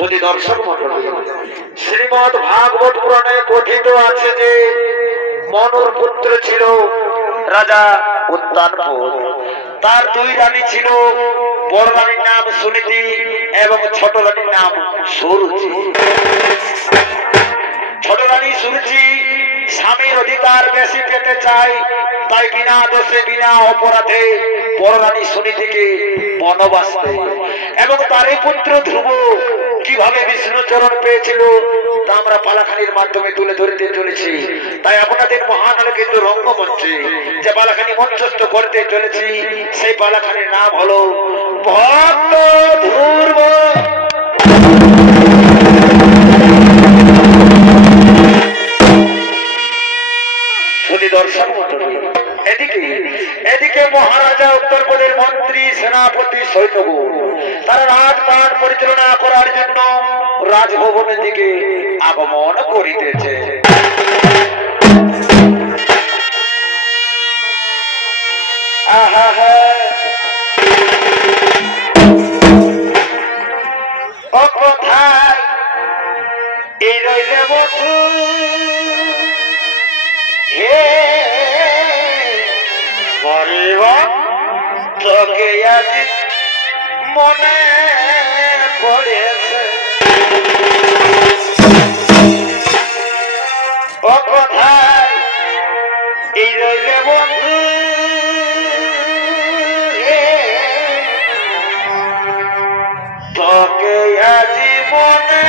শুধু দর্শক মণ্ডলী, শ্রীমদ ভাগবত পুরাণে কথিত আছে যে মনুর পুত্র ছিল রাজা উত্তানপদ। তার দুই রানী ছিল, বড় রানীর নাম সুনীতি এবং ছোট রানীর নাম সুরুচি। ছোট রানী সুরুচি স্বামীর অধিকার বেশি পেতে চায়, তাই বিনা দোষে বিনা অপরাধে বড় রানী সুনীতিকে বনবাস দেয়। এবং তারই পুত্র ধ্রুব কিভাবে বিষ্ণু চরণ পেয়েছিল তা আমরা পালাখানির মাধ্যমে তুলে ধরতে চলেছি। তাই আপনাদের মহান আলোকিত রঙ্গমঞ্চে যে পালাখানি মঞ্চস্থ করতে চলেছি সেই পালাখানির নাম হলো ভক্ত ধ্রুব। দর্শক মণ্ডলী, এদিকে মহারাজা উত্তরপ্রদেশের মন্ত্রী সেনাপতি সৈন্যগণ তারা রাজপাট পরিচালনা করার জন্য রাজভবনের দিকে আগমন করিতেছে। ও কোথায় এই রইলে বধূ, তোকে আজ মনে পড়েছে, ও কোথায় এই রইলে বন্ধু, তোকে আজ মনে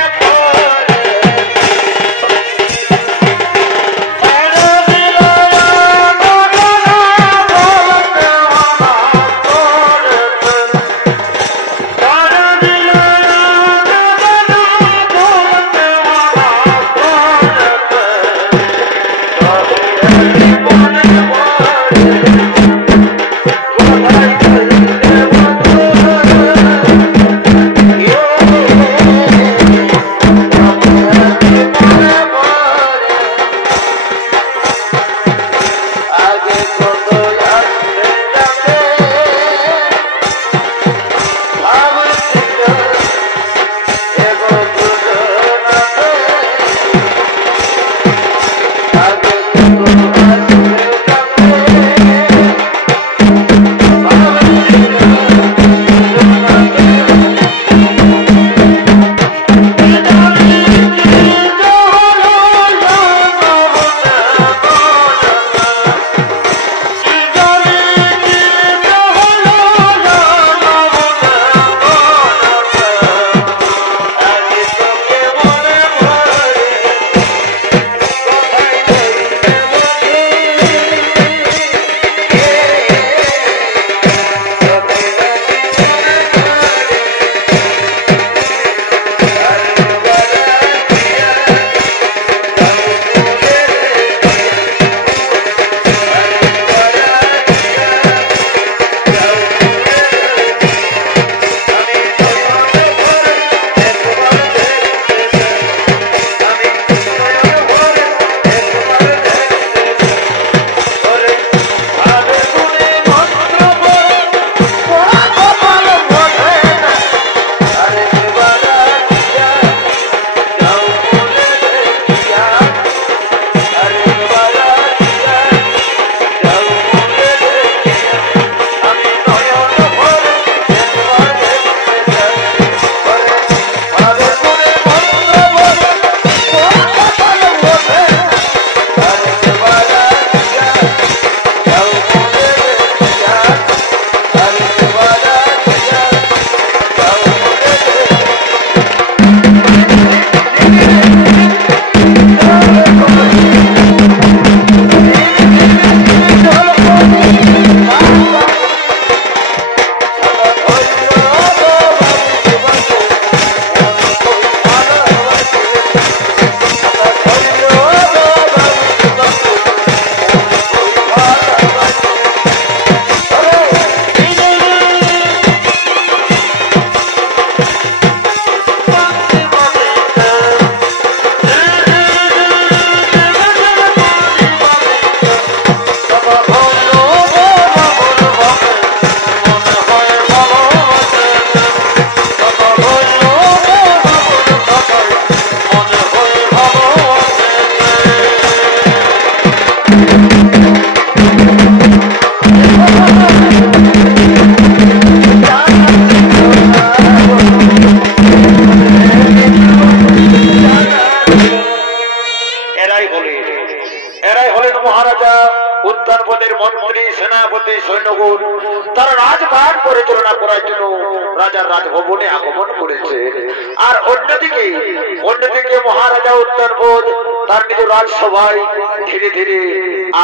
আর অন্যদিকে মহারাজা উত্তরবোধ তার নিজ রাজসভায় ধীরে ধীরে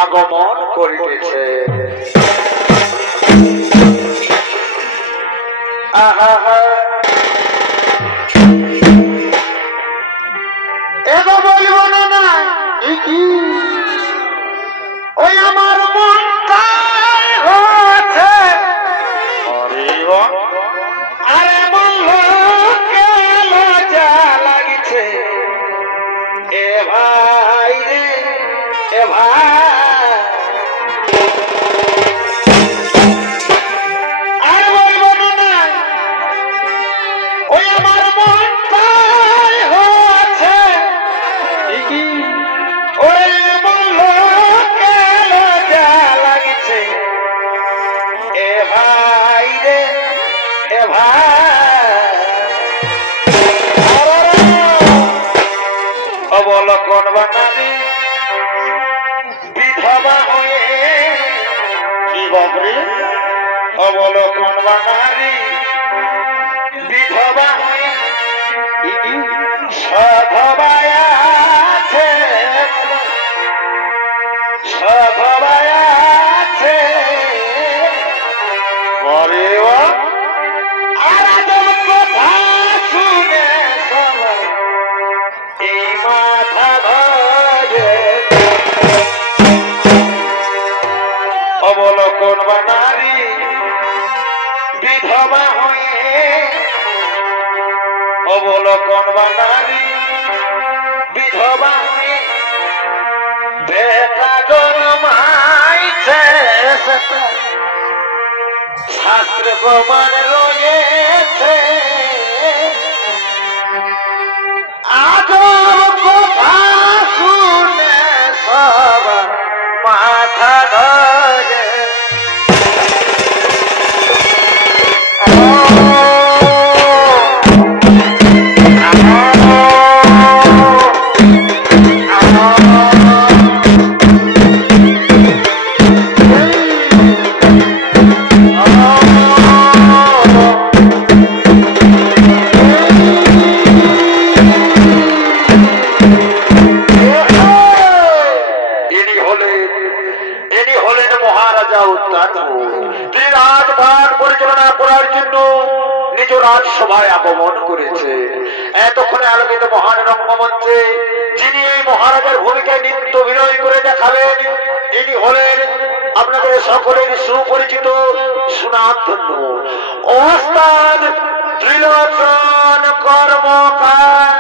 আগমন করিতেছে। এবার বলবো না ওই আমার মনটাই হচ্ছে আরে বললো কেন যা লাগিছে এ ভাই রে এ ভাই, আর বলবো না ওই আমার মনটাই হচ্ছে ওই বললো কেন যা লাগিছে এ ভাই রে এ ভাই, অবলকন বানাবি বিধবা হয়ে কি বাবরে অবলকন বানাবি বিধবা হয়ে সধবায় আছে সধবায় আছে বরে আর কথা শুনে সবাই এই মাথা ধরে অবলকন বানারি বিধবা হয়ে অবলকন বানারি বিধবা হয়ে বেটা জন্মাইছে শাস্ত্র প্রমাণ রয়েছে আজব কথা শুনে সব মাথা ধরে সভায় আগমন করেছে। এতক্ষণে আলোকিত মহান রঙ্গমঞ্চে যিনি এই মহারাজার ভূমিকায় নৃত্য অভিনয় করে দেখাবেন ইনি হলেন আপনাদের সকলের সুপরিচিত সুনামধন্য ওস্তাদ ত্রিলোচন কর্মকার।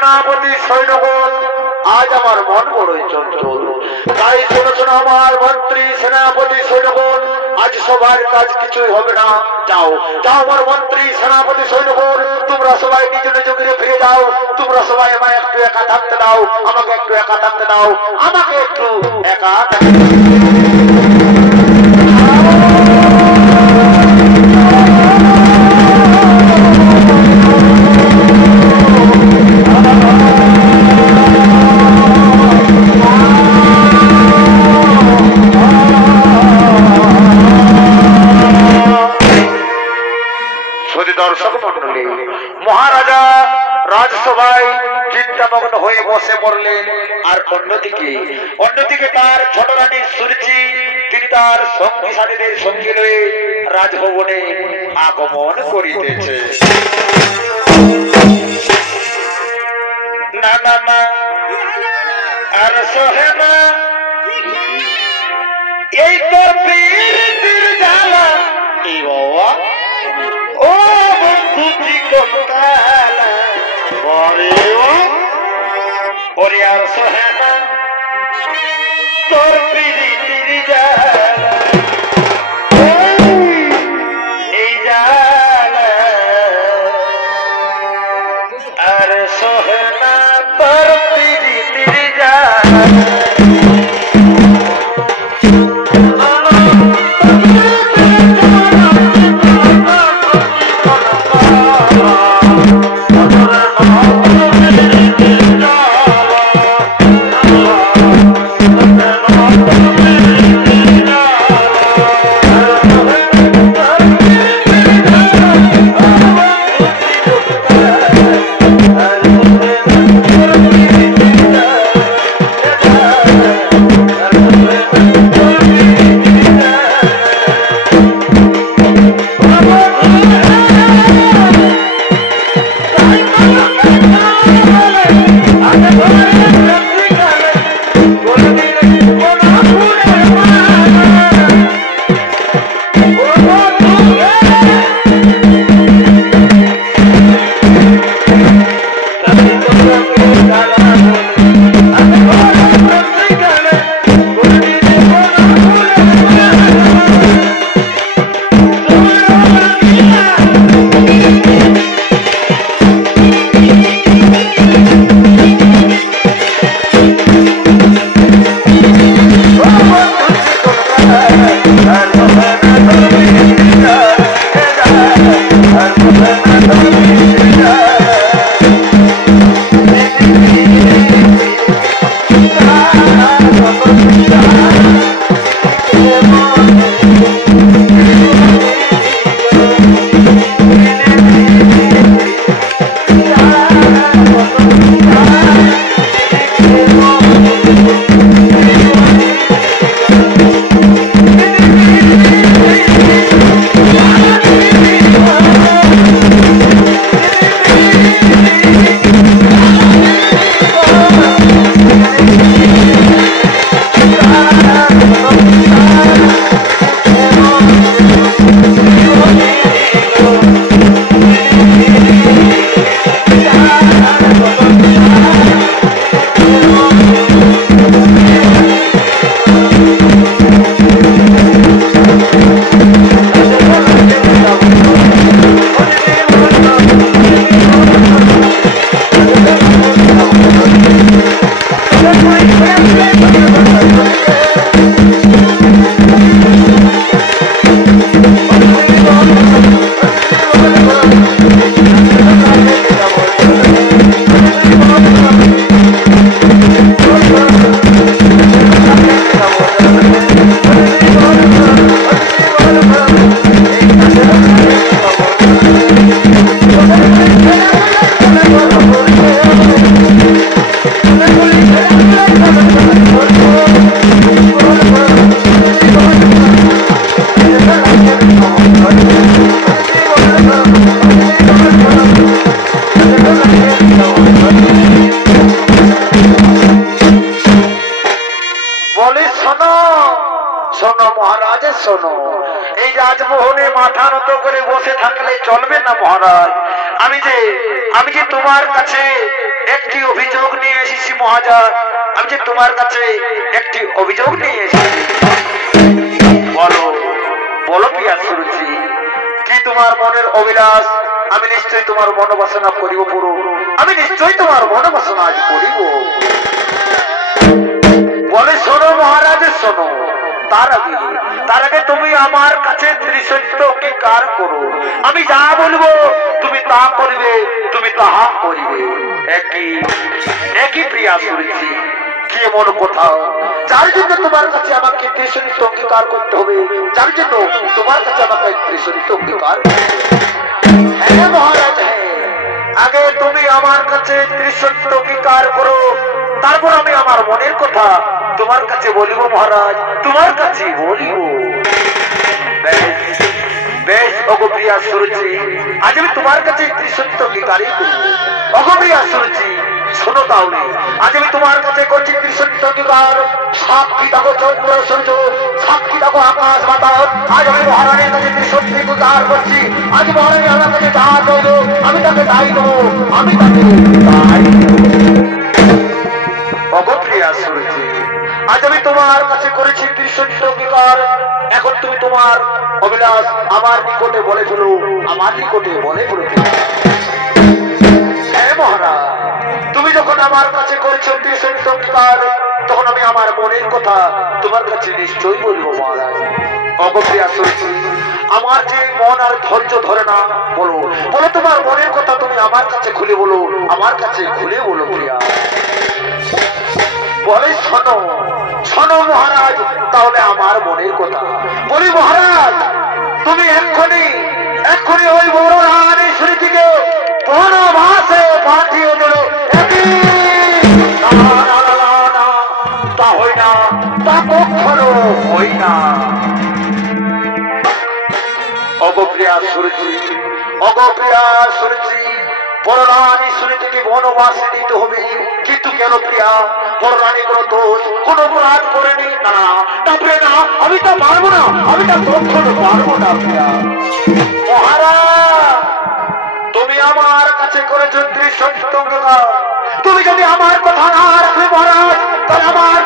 সেনাপতি সৈন্যগণ, আজ আমার মন বড়ই চঞ্চল। তাই শোনো শোনো আমার মন্ত্রী সেনাপতি সৈন্যগণ, আজ সবার কাজ কিছুই হবে না। যাও যাও আমার মন্ত্রী সেনাপতি সৈন্যগণ, তোমরা সবাই নিজ নিজ গৃহে ফিরে যাও। তোমরা সবাই আমায় একটু একা থাকতে দাও, আমাকে একটু একা থাকতে দাও, আমাকে একটু একা মহারাজা রাজসভায় চিন্তামগ্ন হয়ে বসে পড়লেন। আর অন্যদিকে তার ছোট রানী সুরচি, তিনি তার সঙ্গী সাথীদের সঙ্গে লয়ে রাজভবনে আগমন করিতেছে। না না না আর সহে না, এই তো পীর জ্বালা। এই বাবা ও বন্ধুজি কোনকালা ওরে আর সহে না তোর পিরিতির জ্বালা, এই জ্বালা আর সহে না তোর পিরিতির জ্বালা। শোনো, এই রাজমোহনে মাথা নত করে বসে থাকলে চলবে না মহারাজ। আমি যে তোমার কাছে একটি অভিযোগ নিয়ে এসেছি মহারাজ, আমি যে তোমার কাছে একটি অভিযোগ নিয়ে এসেছি। বলো বলো প্রিয়া সুরুচি, কি তোমার মনের অভিলাষ? আমি নিশ্চয়ই তোমার মনোবাসনা করিব পুরো, আমি নিশ্চয়ই তোমার মনোবাসনা আজ করিব। বলে শোনো মহারাজ শোনো, তার আগে তুমি আমার কাছে ত্রিসত্য অঙ্গীকার করো। আমি যা বলবো তুমি তা করবে, তুমি তাহা করিবে। একই প্রিয়া সুরুচি, কি এমন কোথাও যার জন্য তোমার কাছে আমাকে ত্রিসত্য অঙ্গীকার করতে হবে, যার জন্য তোমার কাছে আমাকে ত্রিসত্য অঙ্গীকার। হ্যাঁ মহারাজ হ্যাঁ, আগে তুমি আমার কাছে ত্রিসত্য অঙ্গীকার করো, তারপর আমি আমার মনের কথা তোমার কাছে বলিব মহারাজ, তোমার কাছে বলিব। বেশ অগপ্রিয়া সুরুচি, আজ আমি তোমার কাছে ত্রিসত্য অঙ্গীকারই করব। অগপ্রিয়া সুরুচি শোনো তাহলে, আজ আমি তোমার কাছে করছি ত্রিসত্য অঙ্গীকার। সাক্ষী থাকো চন্দ্র সূর্য, সাক্ষী থাকো আকাশ বাতাস, আজ আমি মহারানীর কাছে ত্রিসত্য অঙ্গীকার করছি। আজ মহারানী আমার কাছে যা চাইল আমি তাকে তাই দেবো, আমি তাকে তাই অগপ্রিয়া সুরুচি, আজ আমি তোমার কাছে করেছি ত্রিসত্য অঙ্গীকার। এখন তুমি তোমার অভিলাষ আমার নিকটে বলে ফেলো, আমার নিকটে বলে ফেলো। হ্যাঁ মহারাজ, তুমি যখন আমার কাছে করেছো ত্রিসত্য অঙ্গীকার, তখন আমি আমার মনের কথা তোমার কাছে নিশ্চয়ই বলবো মহারাজ। অগপ্রিয়া সুরুচি, আমার যে মন আর ধৈর্য ধরে না, বলো বলো তোমার মনের কথা তুমি আমার কাছে খুলে বলো, আমার কাছে খুলে বলো প্রিয়া। বলে শোনো শোনো মহারাজ, তাহলে আমার মনের কথা বলি মহারাজ। তুমি এক্ষুনি ওই বড় রানী সুরীতিকে বনবাসে পাঠিয়ে দিল। তা হই না, তা কখনো হই না। অগপ্রিয়া সুরুচি, অগপ্রিয়া সুরুচি, বড় রানী সুরীতিকে বনবাসে দিতে হবে। কিন্তু কেন প্রিয়া? বড় রানী কোনো দোষ, কোনো অপরাধ করেনি। না না প্রিয়া, আমি তা পারবো না, আমি তা কখনো পারবো না প্রিয়া। মহারাজ, তুমি আমার কাছে করেছো ত্রিসত্য অঙ্গীকার, তুমি যদি আমার কথা না রাখবে মহারাজ, তাহলে আমার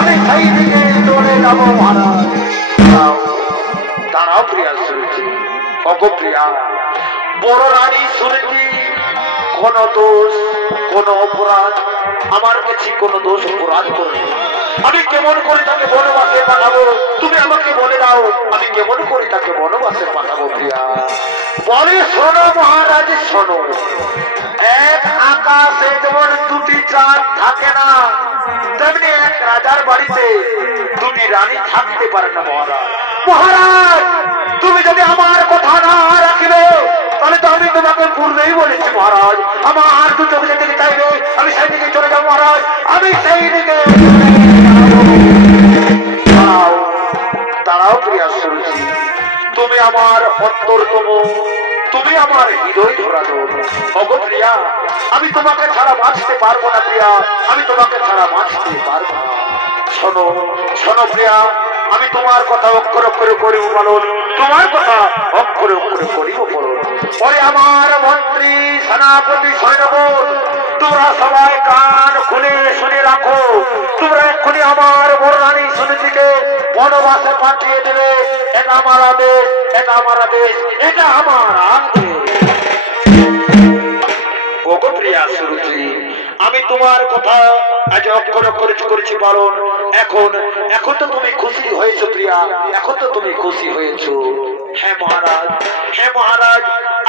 আমি সেই দিকে চলে যাবো মহারাজ। দাঁড়াও প্রিয়া সুরুচি, অগপ্রিয়া, বড় রানী সুরুচি কোন দোষ, কোন অপরাধ আমার কাছে কোন দোষ অপরাধ করবে। আমি কেমন করে তাকে বনবাসে পাঠাবো? তুমি আমাকে বলে দাও, আমি কেমন করে তাকে বনবাসে পাঠাবো প্রিয়া? বলে শোনো মহারাজ শোনো, এক আকাশে যেমন দুটি চাঁদ থাকে না, তেমনি এক রাজার বাড়িতে দুটি রানী থাকতে পারে না মহারাজ। মহারাজ, তুমি যদি আমার কথা না রাখবে, তাহলে তো আমি তোমাকে পূর্বেই বলেছি মহারাজ, আমার দু চোখে যেতে চাইবে আমি সেই দিকে চলে যাবো মহারাজ, আমি সেই দিকে। দাঁড়াও প্রিয়া সুরুচি, তুমি আমার অন্তরতম, তুমি আমার হৃদয় ধরা দো। অগপ্রিয়া, আমি তোমাকে ছাড়া বাঁচতে পারবো না প্রিয়া, আমি তোমাকে ছাড়া বাঁচতে পারবো না। শোনো শোনো প্রিয়া, আমি তোমার কথা অক্ষর অক্ষরে করিব পালন, তোমার কথা অক্ষরে অক্ষরে করিব পালন। ওরে আমার মন্ত্রী, সেনাপতি, সৈন্যবল, তোমরা সবাই কান খুলে শুনে রাখো, তোমরা এক্ষুনি আমার বড় রানী সুরুচিকে বনবাসে পাঠিয়ে দেবে। এটা আমার আদেশ, এটা আমার আদেশ, এটা আমার আদেশ। অগপ্রিয়া সুরুচি, আমি তোমার কথা আজ অক্ষর অক্ষরে করেছি পালন। এখন তো তুমি খুশি হয়েছো প্রিয়া, এখন তো তুমি খুশি হয়েছো। হ্যাঁ মহারাজ, হ্যাঁ মহারাজ,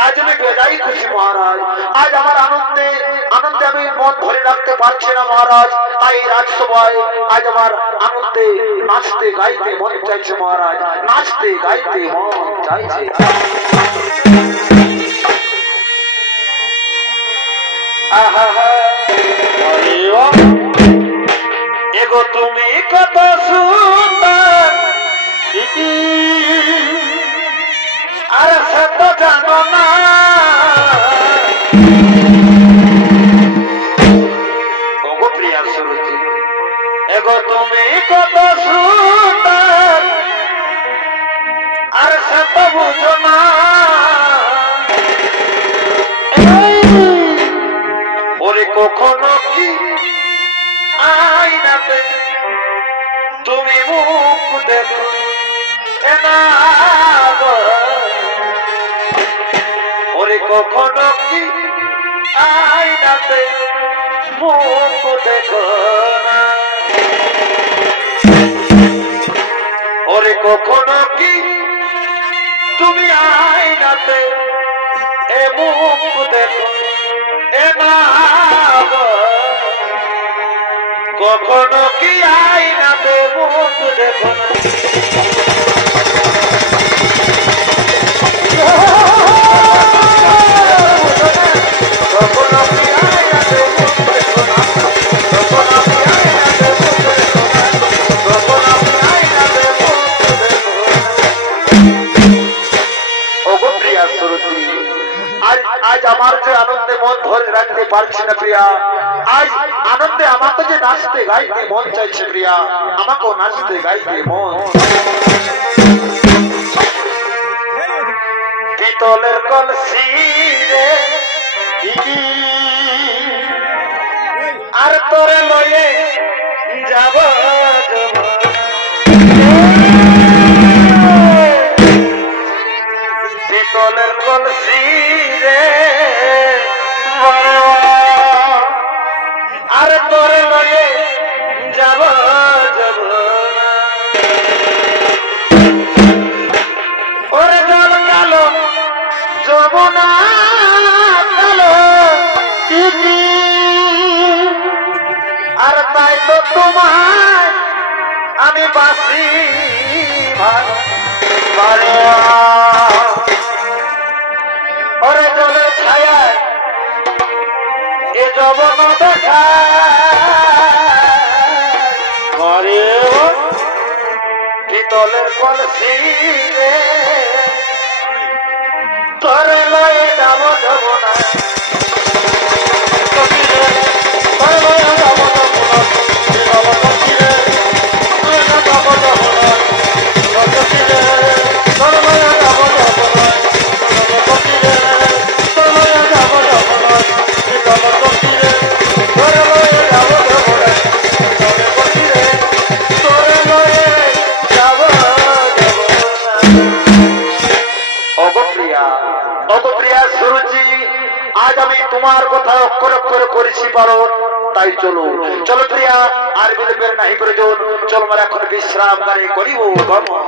আজ আমি বেজাই খুশি মহারাজ। আজ আমার আনন্দে আনন্দে আমি মন ধরে রাখতে পারছি না মহারাজ। তাই রাজসভায় আজ আমার আনন্দে নাচতে গাইতে মন চাইছে মহারাজ, নাচতে গাইতে মন চাইছে। এগো তুমি কত সুন্দর, আর সে তো জানো না। অগপ্রিয়া সুরুচি, এগো তুমি কত সুন্দর, আর সে তো বুঝো না। কখনো কি আয়নাতে মুখ দেখো না, ওরে কখনো কি তুমি আয়নাতে এ মুখ দেখো এ না, কখনো কি আয়নাতে মুখ দেখো না। আজ আমার যে আনন্দে মন ধরে রাখতে পারছি না প্রিয়া, আজ আনন্দে আমাকে যে নাচতে গাইতে মন চাইছে প্রিয়া, আমাকেও নাচতে গাইতে মন। পিতলের কলসি রে আর তোরে লয়ে যাব পিতলের কলসি রে আর তোরে লয়ে যাব যাব ওরে জল কালো যমুনা কালো আর তাই তো তোমায় আমি বাসি ভালো। ওরে জলের ছায়ায় এ যবন দেখা করে পিতলের কলসি রে তোরে লয়ে যাব যাব না, আজ আমি তোমার কথা অক্ষর অক্ষর করেছি পালন, তাই চলো চলো প্রিয়া আর বিলম্বের নাহি প্রয়োজন, চলো আমরা এখন বিশ্রাম গানে করিব ভ্রমণ।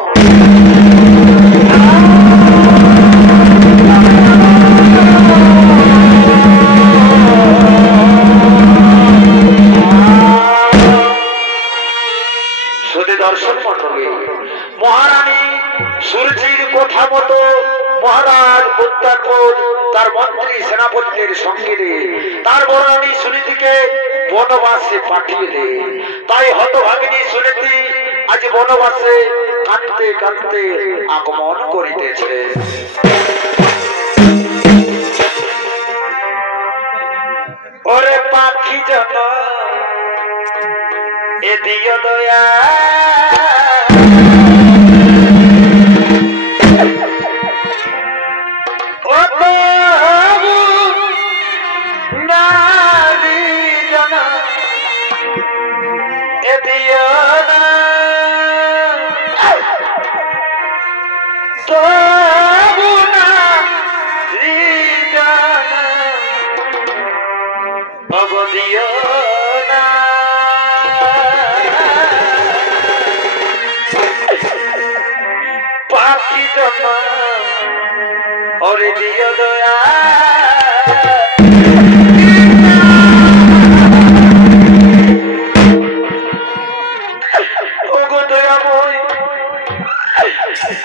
শুধু দর্শন মন্ডলী মহারানী সূর্যের কথা মতো মহারাজ উত্তরপদ তার মন্ত্রী সেনাপতিদের সঙ্গে তার বড়রানী সুনীতিকে বনবাসে পাঠিয়ে দে। তাই হতভাগিনী সুনীতি আজ বনবাসে কাঁদতে কাঁদতে আগমন করিতেছে। ওরে পাখি জন এ দিও দয়া ওরে দিও দয়া ওগো দয়াময়,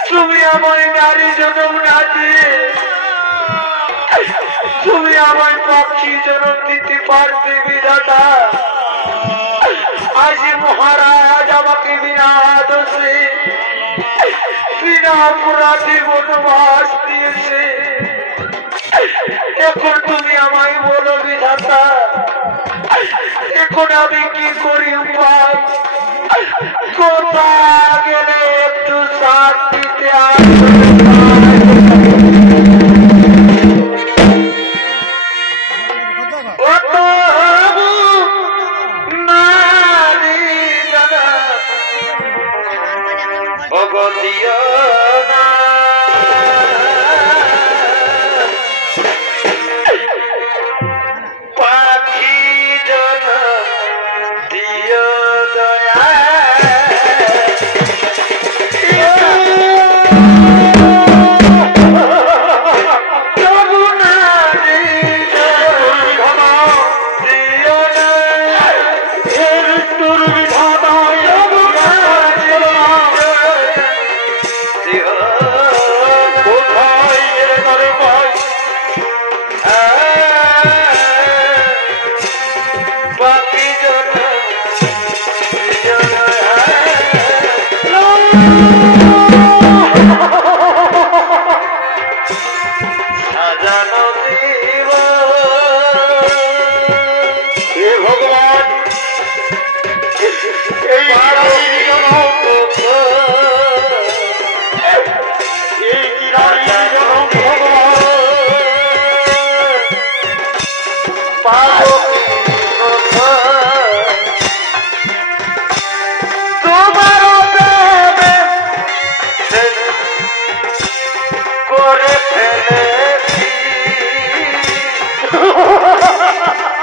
তুমি আমায় নারী জনম না দিয়ে তুমি আমায় পাখি জনম দিতে পারতে বিধাতা। আজ মহারাজ আমাকে বিনা দোষে বিনা অপরাধে বনবাস দিয়েছে, এখন তুমি আমায় বলো বিধাতা এখন আমি কি করি উপায়, কোথা গেলে একটু সাথ দিতে আসবে। জানো দেব হে ভগবান এই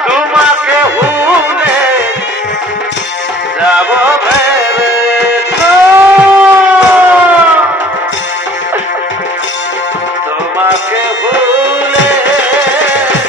তোমাকে ভুলে যাব ভেবে তোমাকে ভুলে যাব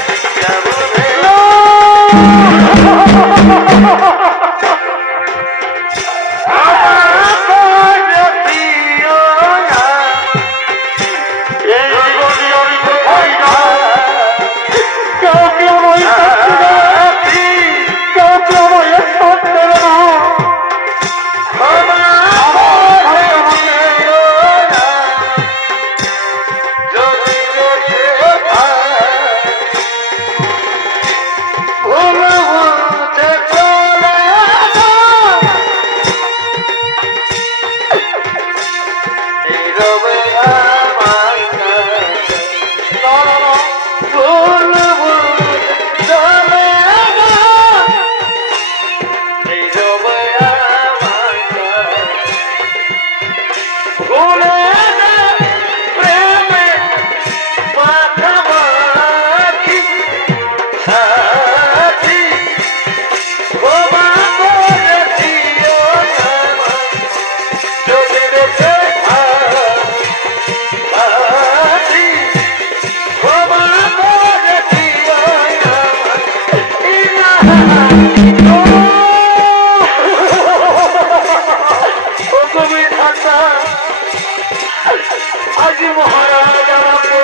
आज महाराज আমাকে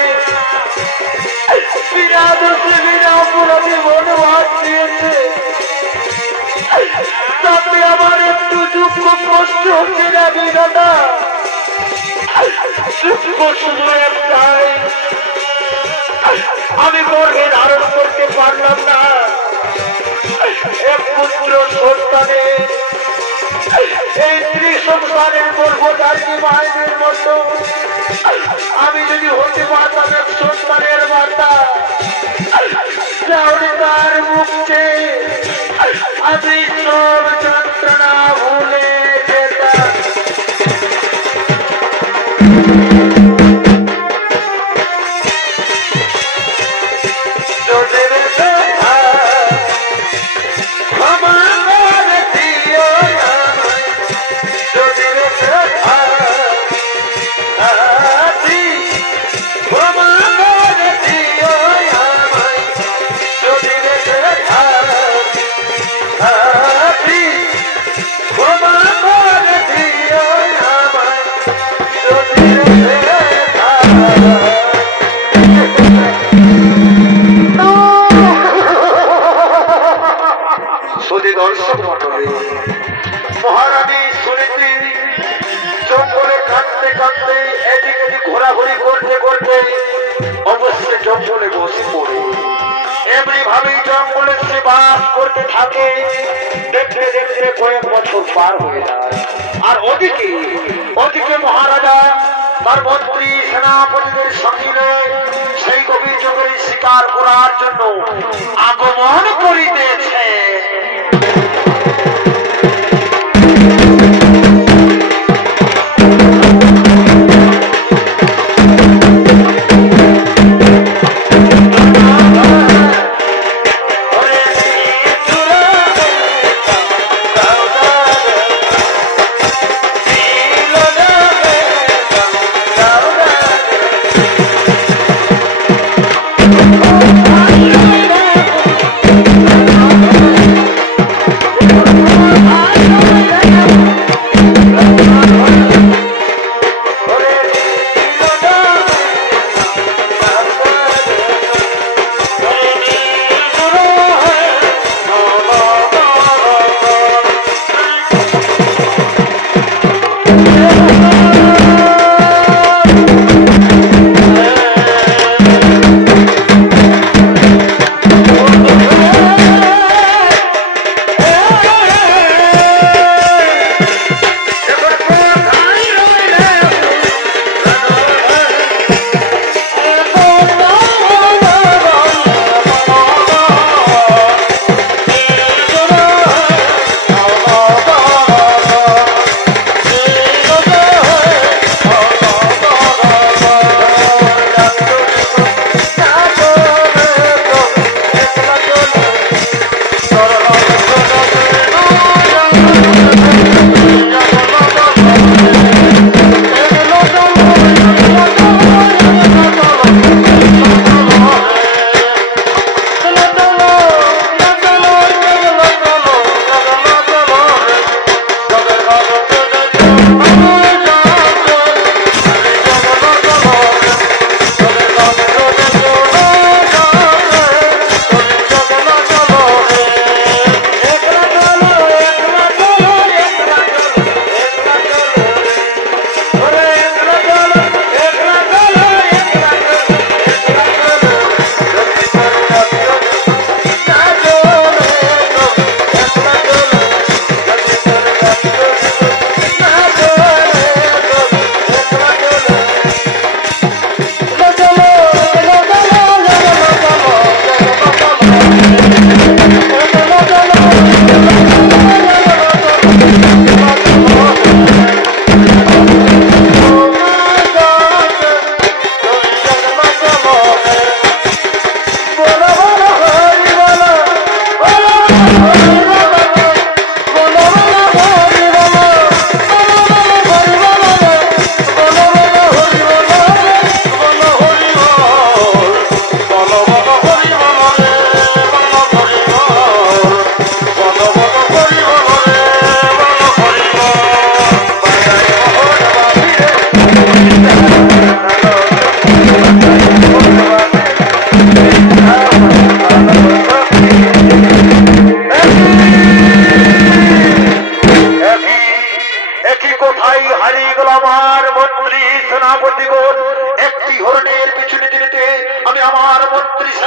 বিরাট বিনা অপরাধে বনবাস দিয়েছে তাতে আমার একটু দুঃখ কষ্ট হচ্ছে না বিধাতা দুঃখ শুধু একটাই আমি গর্ভে ধারণ করতে পারলাম না এক পুত্র সন্তানে এই স্ত্রী সংসারের গর্ভধারিণী মায়ের মতো আমি যদি হতে পারতাম এক সন্তানের বার্তা তাহলে তার মুখে আমি সব যন্ত্রণা ভুলে যেতাম মহারানী শুনেছি জঙ্গলে কাটতে কাটতে এদিক এদিক ঘোরাঘুরি করতে করতে অবশ্যই জঙ্গলে বসে পড়ে এমনি ভাবেই জঙ্গলে সে বাস করতে থাকে দেখতে দেখতে কয়েক বছর পার হয়ে যায় আর ওদিকে মহারাজা তার মন্ত্রী সেনাপতিদের সঙ্গে সেই গভীর জঙ্গলে শিকার করার জন্য আগমন করিতেছে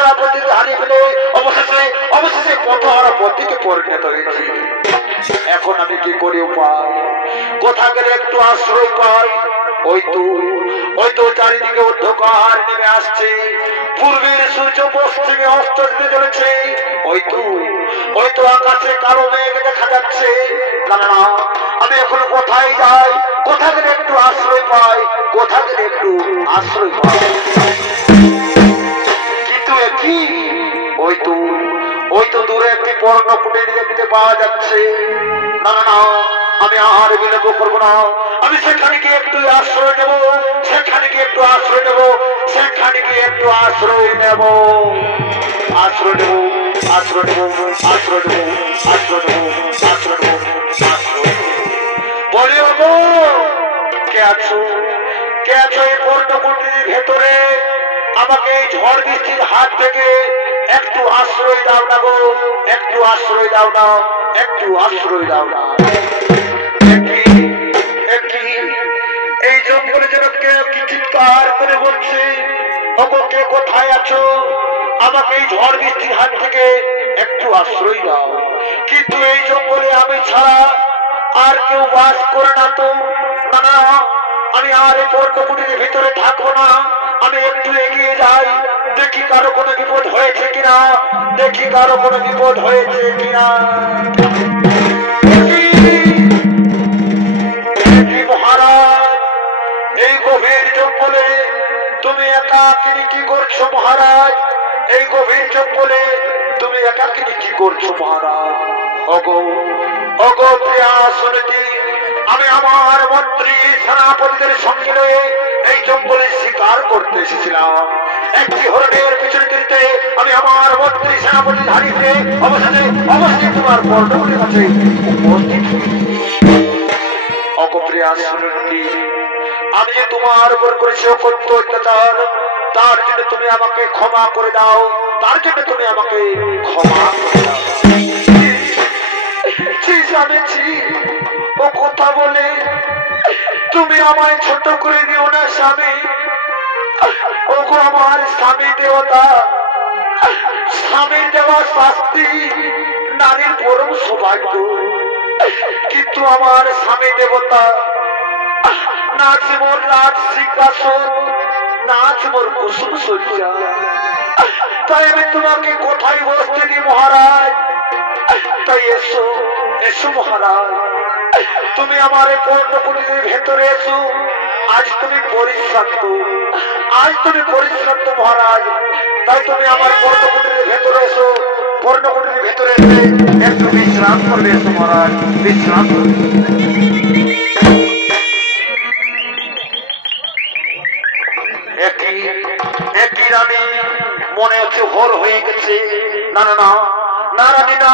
সেনাপতিকে হারিয়ে ফেলে অবশেষে পথহারা পথিকে পরিণত হয়েছি। এখন আমি কি করি উপায়? কোথা গেলে একটু আশ্রয় পাই? ওই তো চারিদিকে অন্ধকার নেমে আসছে, পূর্বের সূর্য পশ্চিমে অস্ত দিতে চলেছে। ওই তো আকাশে কালো মেঘ দেখা যাচ্ছে। না না, আমি এখন কোথায় যাই? কোথা গেলে একটু আশ্রয় পাই? কোথা গেলে একটু আশ্রয় পাই? কিন্তু কি ওই তো দূরে একটি পর্ণকুটির দেখতে পাওয়া যাচ্ছে। না না না, আমি আর বিলম্ব করবো না। আমি সেখানে গিয়ে একটু আশ্রয় নেব, সেখানে গিয়ে একটু আশ্রয় নেব, সেখানে গিয়ে একটু আশ্রয় নেব, আশ্রয় নেব, আশ্রয় নেব, আশ্রয় নেব, আশ্রয় নেব, আশ্রয় নেব, বলে গো, কে আছো? কে আছো এই পর্ণকুটির ভেতরে? আমাকে এই ঝড় বৃষ্টির হাত থেকে একটু আশ্রয় দাও না গো, একটু আশ্রয় দাও না, একটু আশ্রয় দাও না। এই জঙ্গলে যেন কেউ কি চিৎকার করে বলছে, ওগো কে কোথায় আছো? আমাকে এই ঝড় বৃষ্টির হাত থেকে একটু আশ্রয় দাও। কিন্তু এই জঙ্গলে আমি ছাড়া আর কেউ বাস করে না তো। না না, আমি আর এই পর্ণকুটির ভিতরে থাকবো না। আমি একটু এগিয়ে যাই, দেখি কারো কোনো বিপদ হয়েছে কিনা, দেখি কারো কোনো বিপদ হয়েছে কিনা। মহারাজ, এই গভীর জঙ্গলে তুমি একাকিনী কি করছো মহারাজ? এই গভীর জঙ্গলে তুমি একাকিনী কি করছো মহারাজ? ওগো প্রিয়া শুনেছি, আমি আমার মন্ত্রী সেনাপতিদের সঙ্গে নিয়ে এই জঙ্গলে শিকার করতে এসেছিলাম। একটি হরিণের পিছনে দিতে আমি আমার মন্ত্রী সেনাপতি হারিয়ে অবশেষে তোমার পর্ণকুটির কাছে উপস্থিত। অগপ্রিয়া শুনেছি, আমি যে তোমার উপর করেছি অকথ্য অত্যাচার, তার জন্য তুমি আমাকে ক্ষমা করে দাও, তার জন্য তুমি আমাকে ক্ষমা করে দাও। জানেছি ও কথা বলে তুমি আমায় ছোট করে দিও না স্বামী। ওগো আমার স্বামী দেবতা, স্বামীর দেওয়া শাস্তি নারীর পরম সৌভাগ্য। কিন্তু আমার স্বামী দেবতা নাচ মোর রাজ সিংহাসন, নাচ মোর কুসুম সজ্জা। তাই আমি তোমাকে কোথায় বসতে দিই মহারাজ? তাই এসো এসো মহারাজ, তুমি আমার পর্ণকুটির ভেতরে এসো। আজ তুমি পরিশ্রান্ত, আজ তুমি পরিশ্রান্ত মহারাজ। তাই তুমি আমার পর্ণকুটির ভেতরে এসো, পর্ণকুটির ভেতরে এসে একটু বিশ্রাম করবে। এসো মহারাজ, বিশ্রাম করবে। একই রানী মনে হচ্ছে ভোর হয়ে গেছে। না না না না রানী না,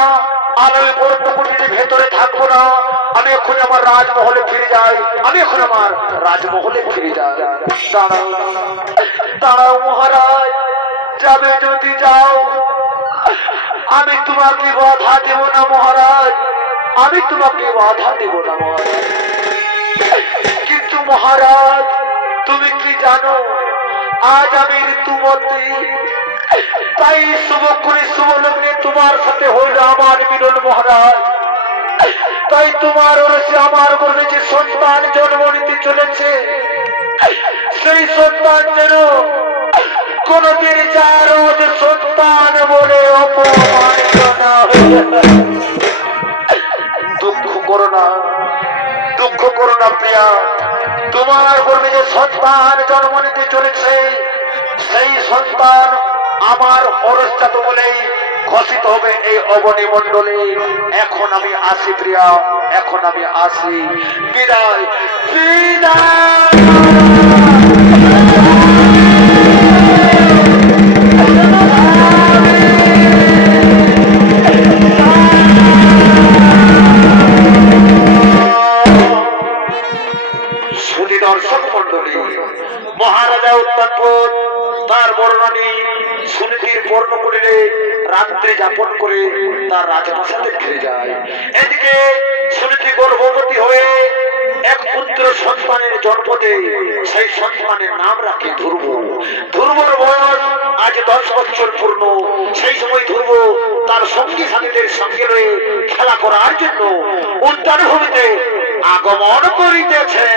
আমি পর্ণকুটির ভেতরে থাকবো না। আমি এখন আমার রাজমহলে ফিরে যাই, আমি এখন আমার রাজমহলে ফিরে যাই। দাঁড়াও দাঁড়াও মহারাজ, যাবে যদি যাও, আমি তোমাকে বাধা দেব না মহারাজ, আমি তোমাকে বাধা দেব না মহারাজ। কিন্তু মহারাজ তুমি কি জানো, আজ আমি ঋতুমতী, তাই শুভ করে শুভ লগ্নে তোমার সাথে হইল আমার মিলন মহারাজ। তাই তোমার ওরসে আমার গর্ভে যে সন্তান জন্ম নিতে চলেছে, সেই সন্তান যেন কোনদিন যার সন্তান বলে অপমানিত না হয়ে। দুঃখ করো না, দুঃখ করো না প্রিয়া, তোমার গর্ভে যে সন্তান জন্ম নিতে চলেছে, সেই সন্তান আমার অরসজাত বলেই ঘোষিত হবে এই অবনী মণ্ডলে। এখন আমি আসি প্রিয়া, এখন আমি আসি। বিদায় বিদায়। সুধী দর্শক মন্ডলী, মহারাজা উত্তানপদ তার বর্ণনী সুনীতির পর্ণকুটিরে রাত্রি যাপন করে তার রাজপ্রাসাদে ফিরে যায়। এদিকে সুনীতি গর্ভবতী হয়ে এক পুত্র সন্তানের জন্ম দেয়, সেই সন্তানের নাম রাখে ধ্রুব। ধ্রুবর বয়স আজ 10 বছর পূর্ণ। সেই সময় ধ্রুব তার সঙ্গী সাথীদের সঙ্গে রয়ে খেলা করার জন্য উদ্যান ভূমিতে আগমন করিতেছে।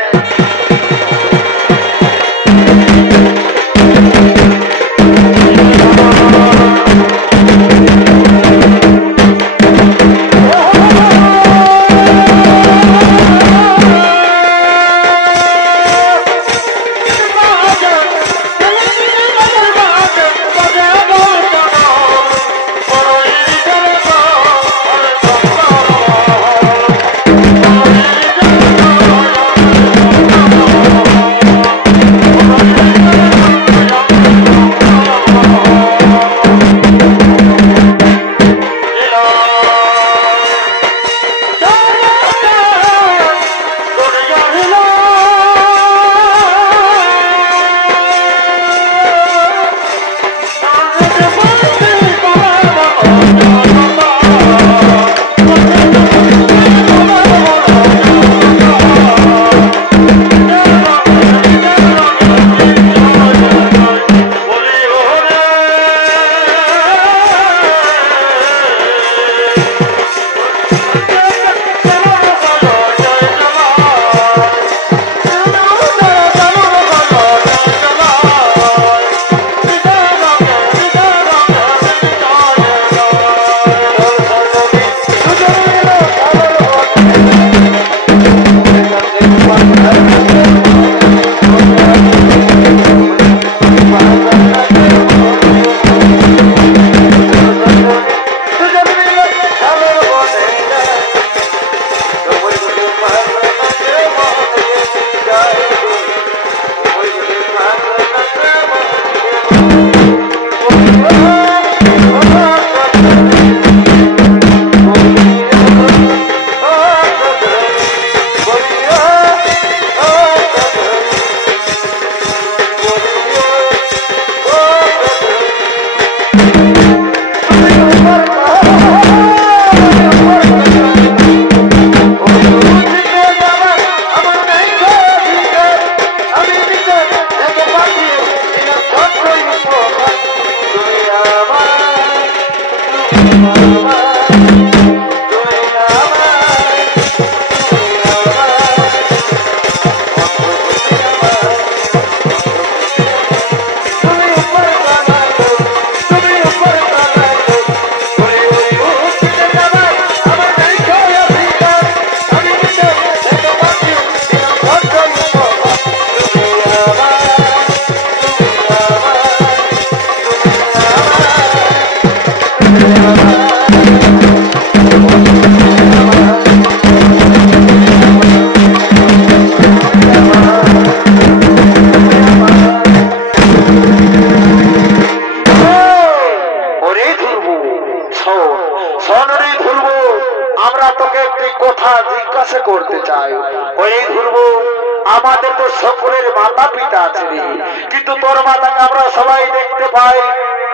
কিন্তু তোর মাতাকে আমরা সবাই দেখতে পাই,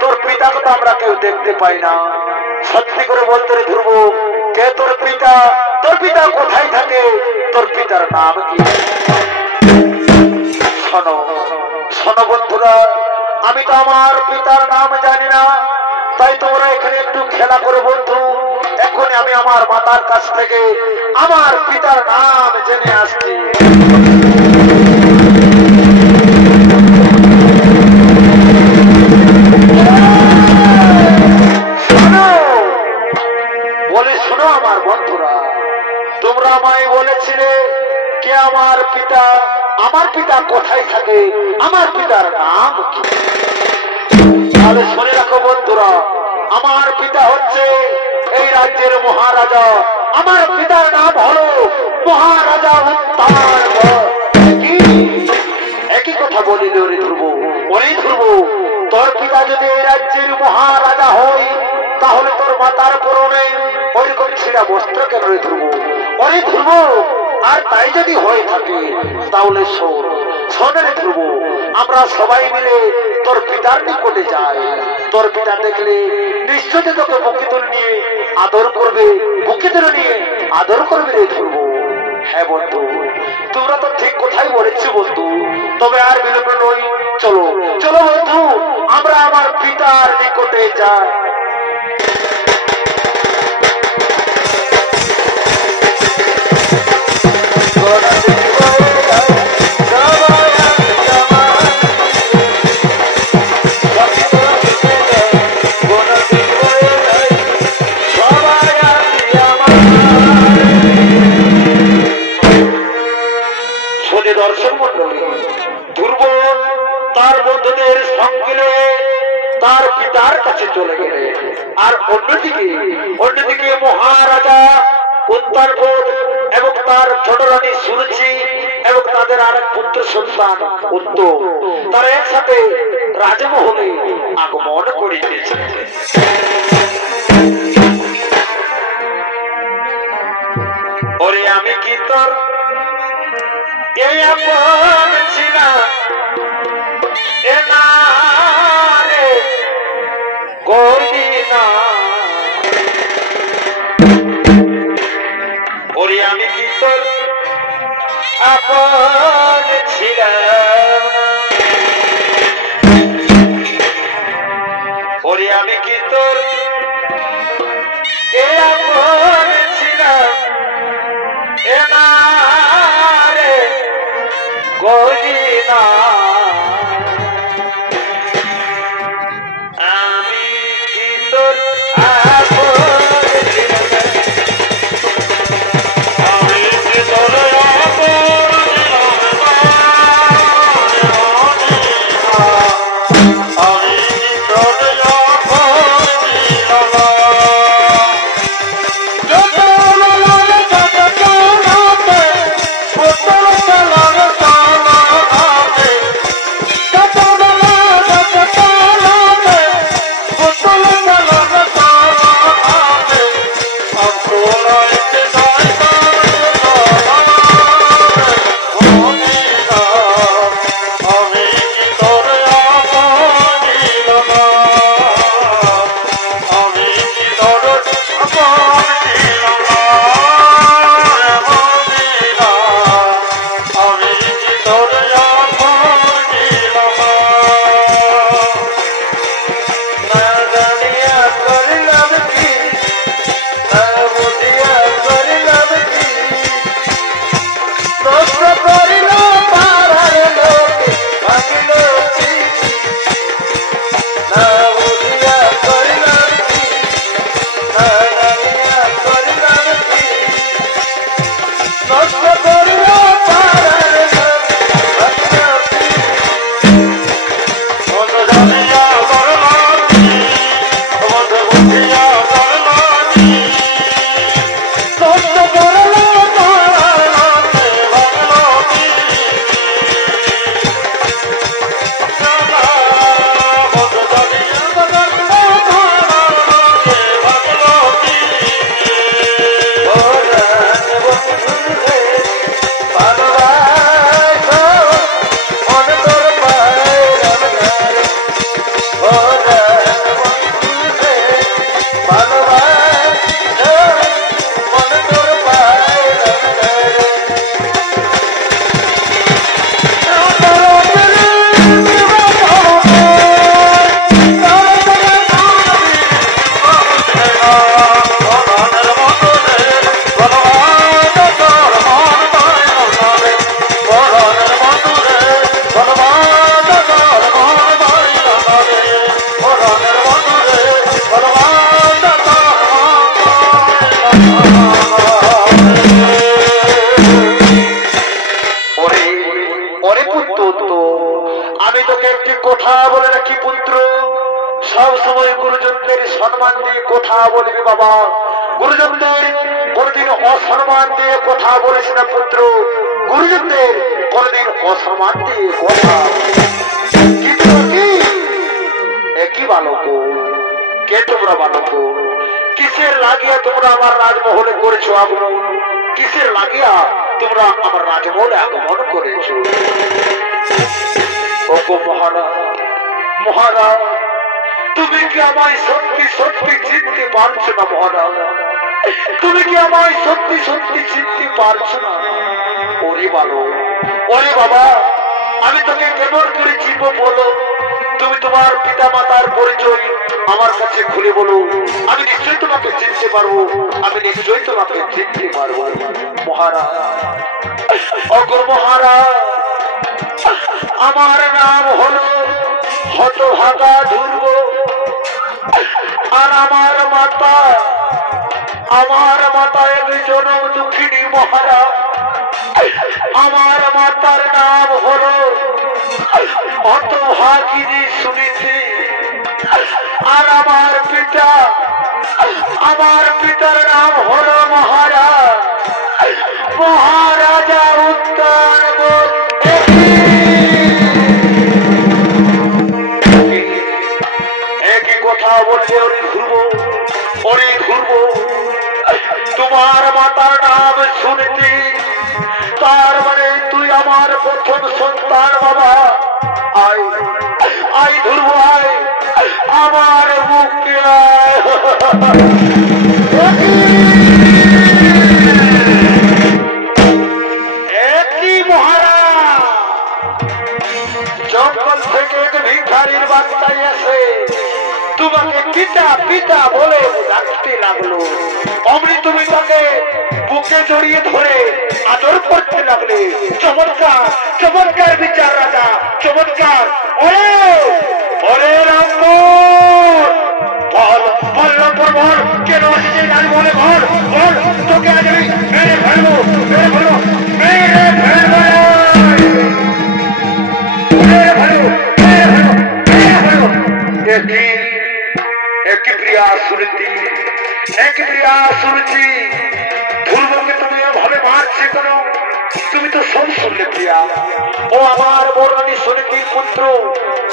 তোর পিতাকে তো আমরা কেউ দেখতে পাই না। সত্যি করে বলতে রে ধ্রুব, কে তোর পিতা? তোর পিতা কোথায় থাকে? তোর পিতার নাম কি? শোনো শোনো বন্ধুরা, আমি তো আমার পিতার নাম জানি না, তাই তোমরা এখানে একটু খেলা করো বন্ধু। এখন আমি আমার মাতার কাছ থেকে আমার পিতার নাম জেনে আসছি। শোনো আমার বন্ধুরা, তোমরা আমায় বলেছিলে কে আমার পিতা, আমার পিতা কোথায় থাকে, আমার পিতার নাম কি? তাহলে শুনে রাখো বন্ধুরা, আমার পিতা হচ্ছে এই রাজ্যের মহারাজা। আমার পিতার নাম হলো মহারাজা উত্তান। একই কথা বলিল রে ধ্রুব। ওরে ধ্রুব, তোর পিতা যদি এই রাজ্যের মহারাজা হয়, তাহলে তোর মাতার পরনে ওইরকম ছিঁড়া বস্ত্র কেন রে ধ্রুব? ওরে ধ্রুব, আর তাই যদি হয়ে থাকে তাহলে শোন শোন রে ধ্রুব, আমরা সবাই মিলে তোর পিতার নিকটে যাই। তোর পিতা দেখলে নিশ্চয়ই তোকে বুকে তুলে নিয়ে আদর করবে, বুকে তুলে নিয়ে আদর করবে রে ধ্রুব। হ্যাঁ বন্ধু, তোমরা তো ঠিক কথাই বলেছো বন্ধু। তবে আর বিলম্ব নই, চলো চলো বন্ধু, আমরা আমার পিতার নিকটে যাই। দর্শক মন্ডলী, ধ্রুব তার বন্ধুদের সঙ্গে নিয়ে তার পিতার কাছে চলে গেলে, আর অন্যদিকে মহারাজা উত্তরপদ এবং তার ছোট রানী সুরুচি এবং তাদের আরেক পুত্র সন্তান উত্তম, তারা একসাথে রাজমহলে আগমন করে দিয়েছে। ওরে আমি কি তোর এই আপন ছিলাম এ না রে গদিনা, ওরে আমি কি তোর আপন ছিলাম, ওরে আমি কি তোর এ আপন ছিলাম এ না রে গদিনা, আমি কি তোর আপন ছিলাম, আমি কি তোর আপন আমি কি তোর সম্মান দিয়ে কথা বলবি বাবা। গুরুজনদের কোনদিন অসম্মান দিয়ে কথা বলিস না পুত্র, গুরুজনদের কোনদিন অসম্মান দিয়ে কথা। কি বালক, কে তোমরা বালক? কিসের লাগিয়া তোমরা আমার রাজমহলে করেছো আগমন? কিসের লাগিয়া তোমরা আমার রাজমহলে আগমন করেছো? ওগো মহারাজ, মহারাজ তুমি কি আমায় সত্যি সত্যি চিনতে পারছো না মহারাজ? তুমি কি আমায় সত্যি সত্যি চিনতে পারছো না? ওরে বাবা, ওরে বাবা, আমি তোকে কেমন করে চিনবো বলো? তুমি তোমার পিতা মাতার পরিচয় আমার কাছে খুলে বলো, আমি নিশ্চয়ই তোমাকে চিনতে পারবো, আমি নিশ্চয়ই তোমাকে চিনতে পারবো। মহারাজ, অগ্র মহারাজ, আমার নাম হলো হতভাগা ধ্রুব, আর আমার মাতা একজন দুঃখিনী মহারাজ। আমার মাতার নাম হলো হতভাগিনী সুনীতি, আর আমার পিতার নাম হলো মহারাজা উত্তর। একই কথা বলছে ওরে ধ্রুব, তোমার মাতার নাম শুনতি, তার মানে তুই আমার প্রথম সন্তান। বাবা আই ধ্রুব, আয় আমার মুখে আয়। একই মহারাজ, জঙ্গল থেকে এক ভিখারির বাচ্চাই আছে, তোমাকে পিতা পিতা বলে ডাকতে লাগলো। অমনি তুমি তাকে বুকে জড়িয়ে ধরে আদর করতে লাগলে। চমৎকার চমৎকার বিচার রাজা, চমৎকার। ওরে রাম, বল বল নম্বর বল, কেন আসছিস আজ বলে বল বল, তোকে আজ আমি মেরে ফেলবো মেরে ফেলবো মেরে ফেলবো মেরে ফেলবো মেরে ফেলবো মেরে ফেলবো। একই প্রিয়া শুনছি, ধ্রুবকে তুমি এভাবে মারছে কেন? তুমি তো সব শুনলে প্রিয়া, ও আমার বর্ণালী সুনীতির পুত্র,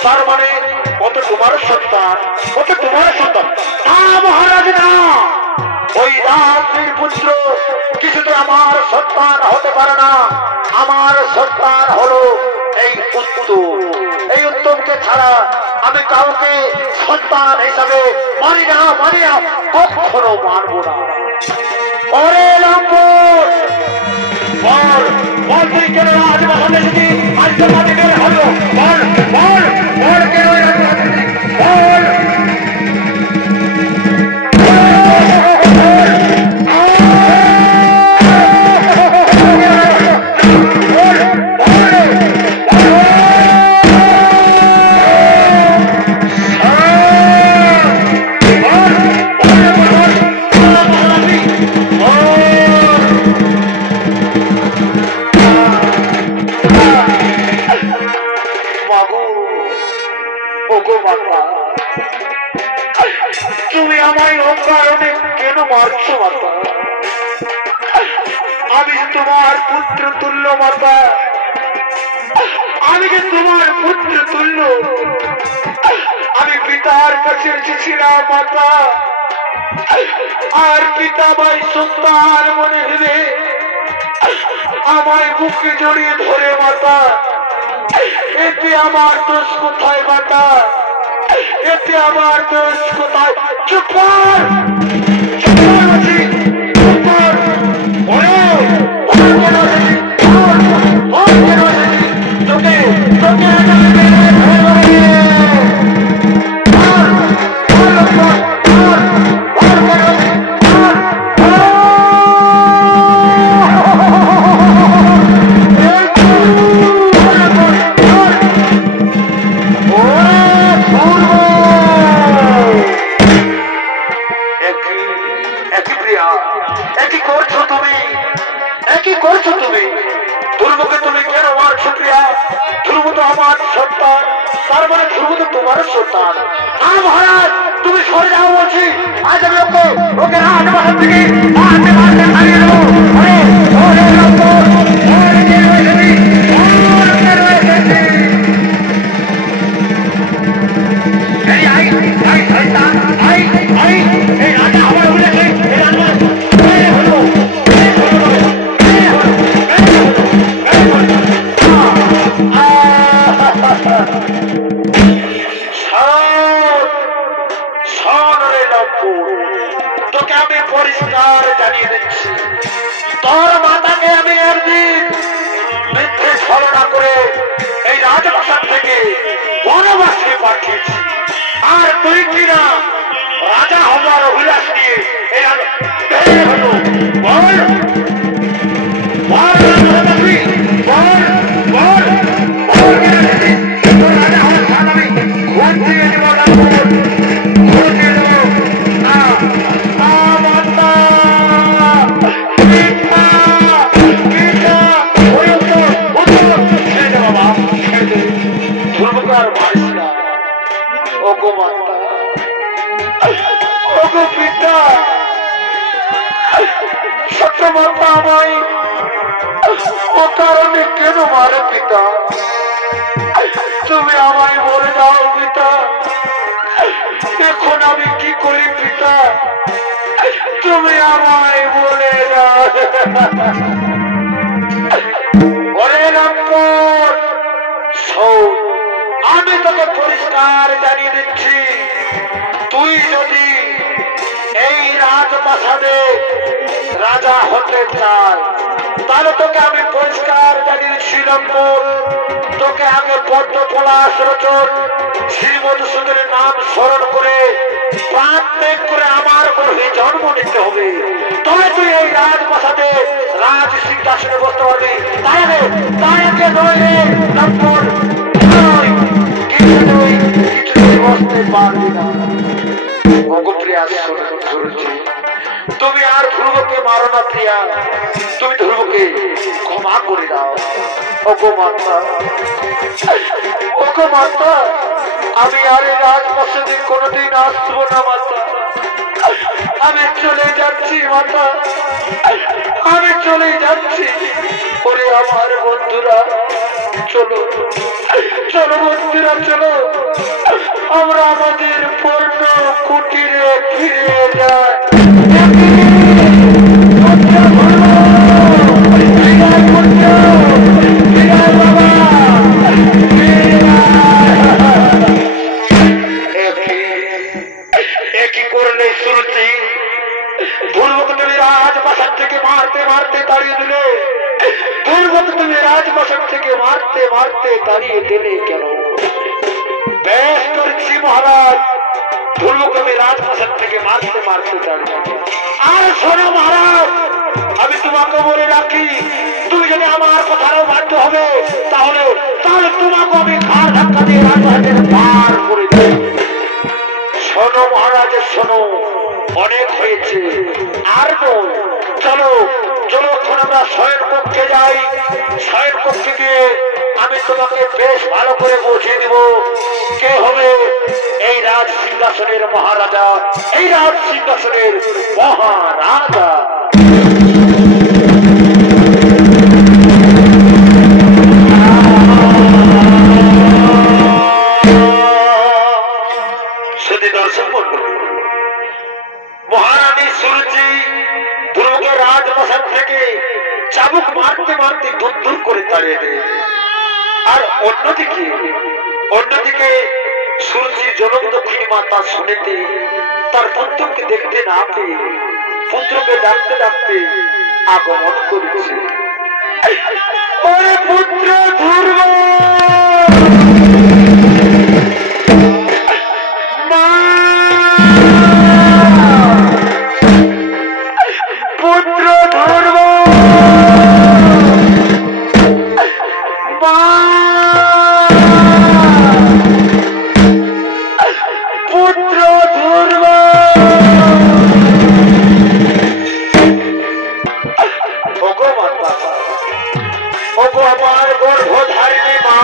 তার মানে ও তো তোমার সন্তান, ও তো তোমার সন্তান। না মহারাজ না, ওই রাত্রির পুত্র কিছুতে আমার সন্তান হতে পারে না। আমার সন্তান হলো এই উত্তমকে ছাড়া আমি কাউকে সন্তান হিসাবে মানি না, কখনো মানবো না। ওরে লম্বর, বল বল, তুই কেন রাজমহলে এসেছি? আজ তো মাটি বের হলো, বল বল বল, কেন বল। তুমি আমায় অকারণে কেন মারছো মাতা? আমি তোমার পুত্র তুল্য মাতা, আমি যে তোমার পুত্র তুল্য। আমি পিতার কাছে এসেছিলাম মাতা, আর পিতা ভাই সন্তান মনে ভেবে আমায় বুকে জড়িয়ে ধরে মাতা। এতে আমার দোষ কোথায় মাতা? এতে আমার দোষ কোথায়? চুপ কর, চুপ কর আছি, চুপ কর। তোকে তোকে ধ্রুবকে তুমি কেন মারছো প্রিয়া? ধ্রুব তো আমার সন্তান, তার মানে ধ্রুব তো তোমার সন্তান। না মহারাজ, তুমি সরে যাও বলছি। আজ আমি ওকে রাজবাসা থেকে মারতে মারতে হারিয়ে দেবো। শ্রীরামপুর, তোকে আমি পরিষ্কার জানিয়ে দিচ্ছি, তোর মাতাকে আমি একদিন মিথ্যে ছলনা করে এই রাজপ্রাসাদ থেকে বনবাসে পাঠিয়েছি, আর তুই কিনা রাজা হবার অভিলাষ নিয়ে হলো বল বল বল বল বল রাজা হওয়ার সাথ আমি খুন দিয়ে দেব, খুন দিয়ে দেব। ধ্রুবকার মারিস না, ওগো মাতা, ওগো পিতা, ছোট মাতা আমায় ও কারণে কেন মারে পিতা? তুমি আমায় বলে দাও পিতা, এখন আমি কি করি পিতা? তুমি আমায় বলে দাও। ওরে রামকর, শোন, আমি তোকে পরিষ্কার জানিয়ে দিচ্ছি, তুই যদি এই রাজপ্রাসাদে রাজা হতে চাই তাহলে তোকে আমি পরিষ্কার জানিয়ে দিচ্ছি রামপুর, তোকে আগে পদ্ম পলাশ রচন শ্রীমধুসূদনের নাম স্মরণ করে প্রাণ ত্যাগ করে আমার গর্ভে জন্ম নিতে হবে, তবে তুই এই রাজপ্রাসাদে রাজ সিংহাসনে বসতে পারবি। তাই আগে নয় রে রামপুর, কিছুই বসতে পারবি না। তুমি আর ধ্রুবকে মারো না প্রিয়া, তুমি ধ্রুবকে ক্ষমা করে দাও। ওগো মাতা, ওগো মাতা, আমি আর এই রাজপ্রাসাদে কোনোদিন আসবো না মাতা, আমি চলে যাচ্ছি মাতা, আমি চলে যাচ্ছি। ওরে আমার বন্ধুরা, চলো চলো বন্ধুরা, চলো আমরা আমাদের পূর্ণ কুটিরে ফিরে যাই। একই করলে শুরুতে ধ্রুবকে তুমি রাজপ্রাসাদ থেকে মারতে মারতে তাড়িয়ে দিলে, ধ্রুবকে তুমি রাজপ্রাসাদ থেকে মারতে মারতে তাড়িয়ে দিলে কেন? বেশ করেছি মহারাজ, ধ্রুবকে আমি রাজপ্রাসাদ থেকে মারতে মারতে তাড়িয়ে। আর শোনো মহারাজ, আমি তোমাকে বলে রাখি, তুমি যদি আমার কথারও বাধ্য হবে তাহলে তাহলে তোমাকে আমি ঘাড় ধাক্কা দিয়ে রাজপ্রাসাদের পার করে দেব। শোনো মহারাজের, শোনো, অনেক হয়েছে, আর নয়, চলো চলো এখন আমরা শয়ন কক্ষে যাই। শয়ন কক্ষে গিয়ে আমি তোমাকে বেশ ভালো করে বুঝিয়ে দিব কে হবে এই রাজ সিংহাসনের মহারাজা, এই রাজ সিংহাসনের মহারাজা। শুধু দর্শক মন্ডল, মহারানী সুরজি ধ্রুবকে রাজপ্রাসাদ থেকে চাবুক মারতে মারতে দূর দূর করে তাড়িয়ে দেয়। আর অন্যদিকে সুরজির জনক দক্ষিণী মাতা শুনেতে তার পুত্রকে দেখতে না পেয়ে পুত্রকে ডাকতে ডাকতে আগমন করেছে। ওরে পুত্র ধ্রুব, পুত্র ধ্রুব, পুত্র ধ্রুব, ওগো মাতা, ওগো আমার গর্ভধারিণী মা,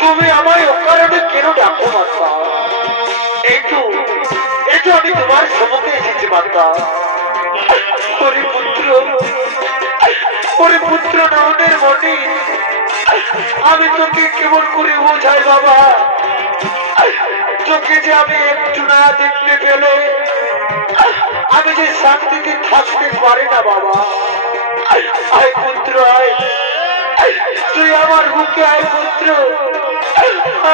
তুমি আমায় অকারণে কেন ডাকো মাতা? এই তো আমি তোমার সম্মুখে এসেছি মাতা। ওরে পুত্র, ওরে পুত্র নয়নের মণি, আমি তোকে কেমন করে বোঝাই বাবা, তোকে যে আমি একটু না দেখতে পেলে আমি যে শান্তিতে থাকতে পারি না বাবা। আয় পুত্র, আয়, তুই আমার বুকে আয় পুত্র,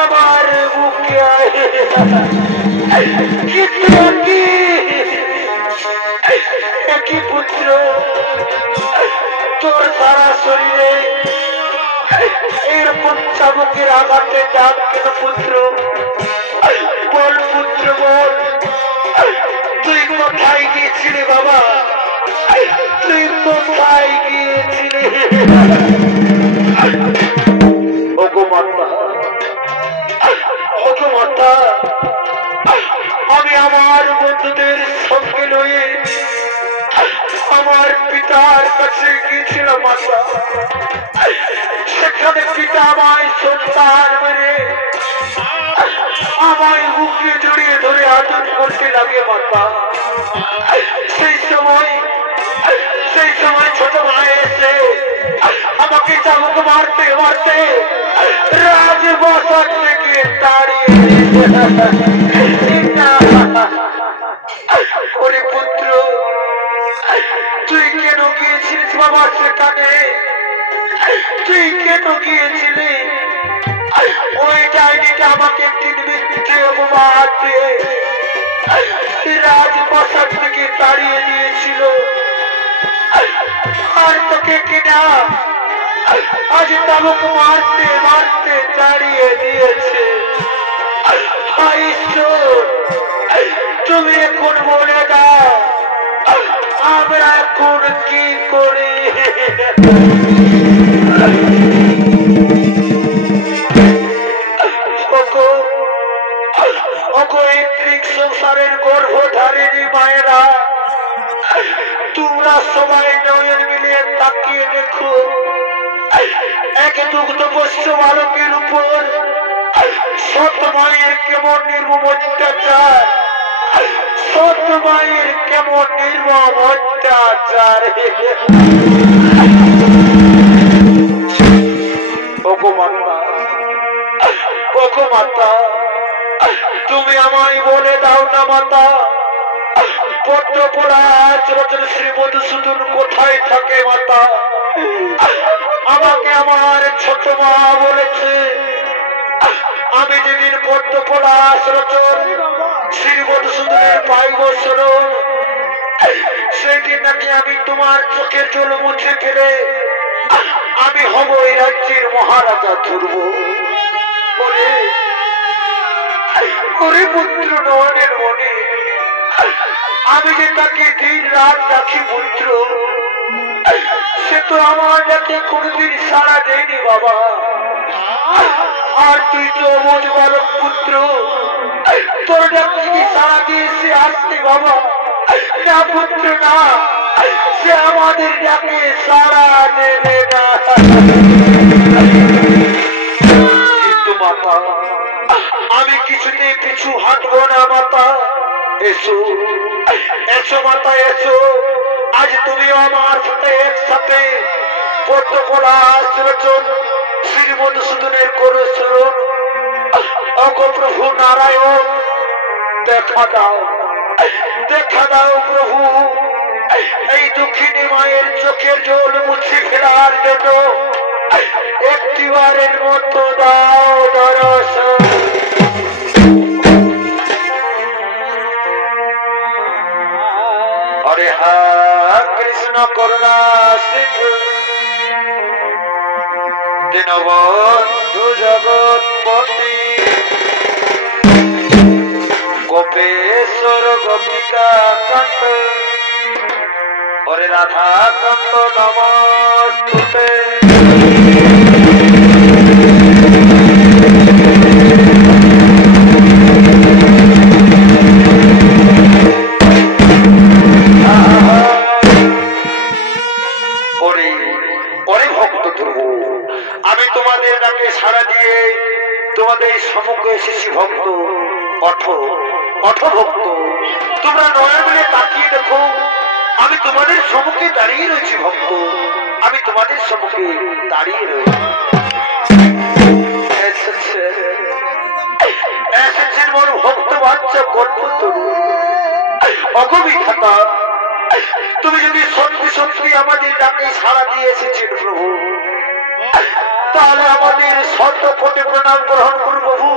আমার বুকে আয়। সারা শরীরে এরকম চাবুকের আঘাতে যাক কেন পুত্র? বল পুত্র বল, তুই কোথায় গিয়েছিলি বাবা? তুই কোথায় গিয়েছিলি? ওগো মাতা, ওগো মাতা, আমি আমার বন্ধুদের সঙ্গে লয়ে আমার পিতার কাছে গিয়েছিলাম মাতা। সেখানে পিতা আমায় সন্তান মেরে আমায় বুকে জড়িয়ে ধরে আদর করতে লাগে মাতা। সেই সময় ছোট ভাই এসে আমাকে চাবুক মারতে মারতে রাজবসার থেকে তাড়িয়ে ওরে পুত্র, তুই কেন গিয়েছিলিস বাবা সেখানে? তুই কেন গিয়েছিলি? ওই ডাইনিটা আমাকে একটি মিথ্যে অপবাদ দিয়ে রাজপ্রাসাদ থেকে তাড়িয়ে দিয়েছিল, আর তোকে কিনা আজ তাবুক মারতে মারতে তাড়িয়ে দিয়েছে। হায় ঈশ্বর, তুমি এখন বলে দাও আমরা এখন কি করি? সংসারের গর্ভধারিণী মায়েরা, তোমরা সবাই নয়ন মিলিয়ে তাকিয়ে দেখো, এক দুগ্ধপোষ্য বালকের উপর সৎ মায়ের কেমন নির্মম অত্যাচার, সৎ মায়ের কেমন নির্মম অত্যাচার। ওগো মাতা, ওগো মাতা, তুমি আমায় বলে দাও না মাতা, পদ্মপুরাজ রচন শ্রী মধুসূদন কোথায় থাকে মাতা? আমাকে আমার ছোট মা বলেছে আমি যেদিন পদ্মপুরাজ রচন শ্রী মধুসূদনের পাইব শরণ, সেদিন নাকি আমি তোমার চোখের জল মুছে ফেলে আমি হব এই রাজ্যের মহারাজা ধ্রুব। ওরে পুত্র নয়নের মনে, আমি যে তাকে দিন রাত রাখি পুত্র, সে তো আমার ডাকে কোনদিন সাড়া দেয়নি বাবা। আর তুই তো বোঝ বালক পুত্র, তোর ডাকে কি সাড়া দিয়েছে আসতে বাবা? না পুত্র না, সে আমাদের ডাকে সাড়া দেবে না। কিন্তু মাতা, আমি কিছুতে পিছু হাঁটবো না মাতা। এসো এসো মাতা এসো, আজ তুমিও আমার সাথে একসাথে পদ্মপলাশ রচন শ্রী মধুসূদনের করো শরণ। ওগো প্রভু নারায়ণ, দেখা দাও, দেখা দাও প্রভু, এই দুঃখিনী মায়ের চোখের জল মুছে ফেলার জন্য একটিবারের মতো দাও দর্শন। হরে হরে কৃষ্ণ করুণা সিন্ধু দীনবন্ধু জগৎপতি গোপেশ্বর গোপিকা কান্ত হরে রাধা কান্ত নমস্তুতে। আমি তোমাদের ডাকে সাড়া দিয়ে তোমাদের সম্মুখে এসেছি ভক্ত, অঠ ভক্ত। তোমরা নয়ন মিলে তাকিয়ে দেখো, আমি তোমাদের সম্মুখে দাঁড়িয়ে রয়েছি ভক্ত, আমি তোমাদের সম্মুখে দাঁড়িয়ে রয়েছি। এসেছেন মোর ভক্ত বাচ্চা কল্পতরু। অগবিধাতা, তুমি যদি সত্যি সত্যি আমাদের ডাকে সাড়া দিয়ে এসেছেন প্রভু, তাহলে আমাদের শত কোটি প্রণাম গ্রহণ করুন প্রভু,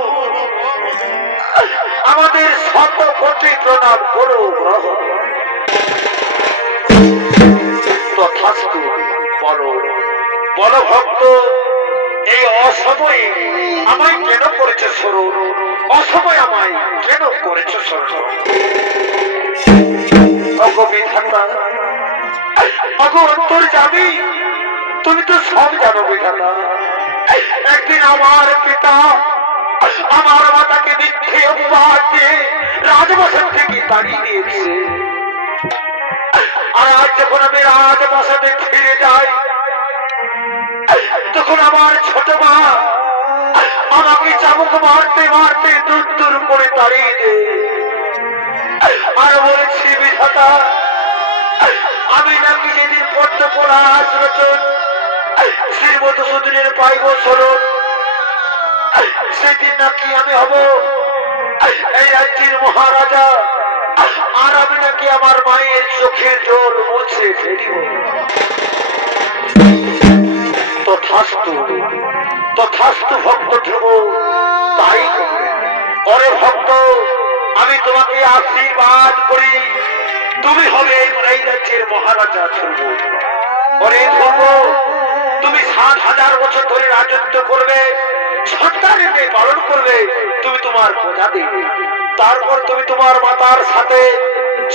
আমাদের শত কোটি প্রণাম করো গ্রহণ। তথাস্তু বলো। বলো ভক্ত, এই অসময়ে আমায় কেন করেছে স্মরণ? অসময় আমায় কেন করেছে স্মরণ? অগবিধাতা, অগ অন্তর্যামী, তুমি তো সব জানো বিধাতা। একদিন আমার পিতা আমার মাতাকে মিথ্যে অপবাদ দিয়ে রাজবসন থেকে তাড়িয়ে দিয়েছে। আর আজ যখন আমি রাজবসনে ফিরে যাই, তখন আমার ছোট মা আমাকে চাবুক মারতে মারতে দূর দূর করে তাড়িয়ে দেয়। আর বলেছি বিধাতা, আমি নাকি যেদিন পদ্ম পলাশ রচন শ্রীমধুসূদনের পাইব শরণ, সেদিন নাকি আমি হব এই রাজ্যের মহারাজা। আর আমি নাকি আমার মায়ের চোখের জল মুছে ফেলিব। তথাস্তু তথাস্তু ভক্ত ধ্রুব, তাই করবে। ওরে ভক্ত, আমি তোমাকে আশীর্বাদ করি, তুমি হবে এই রাজ্যের মহারাজা ধ্রুব। ওরে ধ্রুব, তুমি ৭,০০০ বছর ধরে রাজত্ব করবে, সন্তানের পালন করবে, তুমি তোমার প্রজা দেবে। তারপর তুমি তোমার মাতার সাথে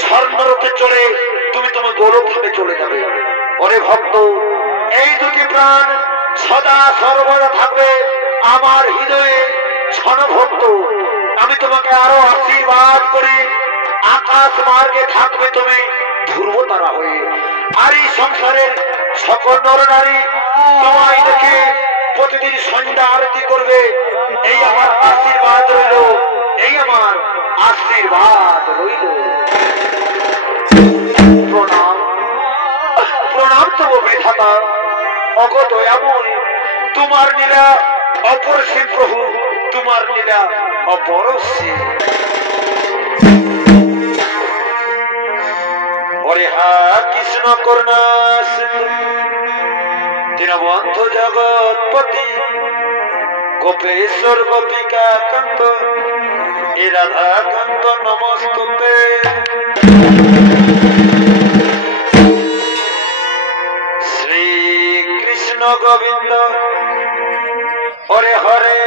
স্বর্ণরথে চড়ে তুমি তোমার গৌরবধামে চলে যাবে। ওরে ভক্ত, এই দুটি প্রাণ সদা সর্বদা থাকবে আমার হৃদয়ে। ক্ষণভক্ত, আমি তোমাকে আরো আশীর্বাদ করি, আকাশ মার্গে থাকবে তুমি ধ্রুবতারা হয়ে। আর এই সংসারের সকল নর নারী তোমায় দেখে প্রতিদিন সন্ধ্যা আরতি করবে। এই আমার আশীর্বাদ রইল, এই আমার আশীর্বাদ রইল। প্রণাম প্রণাম তব বিধাতা, অগত এমন তোমার লীলা অপরসীম প্রভু, তোমার লীলা অপরসীম। ওরে হা কৃষ্ণ করুণা সিন্ধু দীনবন্ধু জগৎপতি, গোপেশ্বর গোপিকা কান্ত এ রাধা কান্ত নমস্তুতে। শ্রী কৃষ্ণ গোবিন্দ হরে হরে